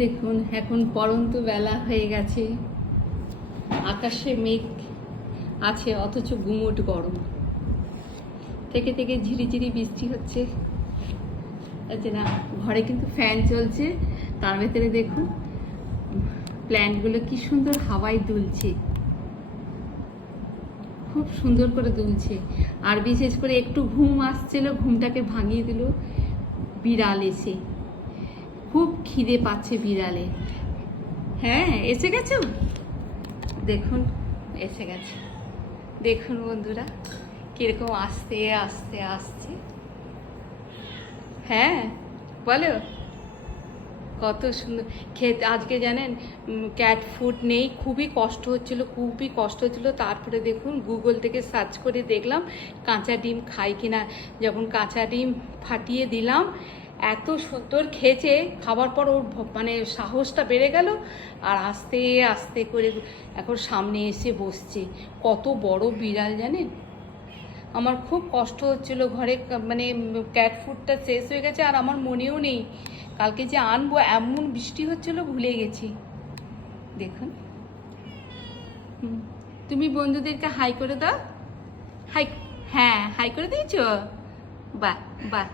দেখুন এখন পড়ন্ত বেলা হয়ে গেছে, আকাশে মেঘ আছে অথচ গুমোট গরম, থেকে থেকে ঝিরিঝিরি বৃষ্টি হচ্ছে। আচ্ছা না, ঘরে কিন্তু ফ্যান চলছে, তার ভেতরে দেখুন প্ল্যান্টগুলো কি সুন্দর হাওয়ায় দুলছে, খুব সুন্দর করে দুলছে। আর বিশেষ করে একটু ঘুম আসছিল, ঘুমটাকে ভাঙিয়ে দিল বিড়াল এসে। খুব খিদে পাচ্ছে বিড়ালে। হ্যাঁ, এসে গেছো, দেখুন এসে গেছে। দেখুন বন্ধুরা কিরকম আস্তে আস্তে আসছে। হ্যাঁ বলো, কত সুন্দর খেতে। আজকে জানেন ক্যাট ফুড নেই, খুবই কষ্ট হচ্ছিল। তারপরে দেখুন গুগল থেকে সার্চ করে দেখলাম কাঁচা ডিম খাই কিনা। যখন কাঁচা ডিম ফাটিয়ে দিলাম, এত সুন্দর খেয়েছে। খাবার পর ওর মানে সাহসটা বেড়ে গেল, আর আস্তে আস্তে করে এখন সামনে এসে বসছে। কত বড় বিড়াল জানেন। আমার খুব কষ্ট হচ্ছিল, ঘরে মানে ক্যাট ফুডটা শেষ হয়ে গেছে, আর আমার মনেও নেই কালকে যে আনবো। এমন বৃষ্টি হচ্ছিল ভুলে গেছি। দেখুন, তুমি বন্ধুদেরকে হাই করে দাও। হাই, হ্যাঁ হাই করে দিয়েছো। বাহ বাহ।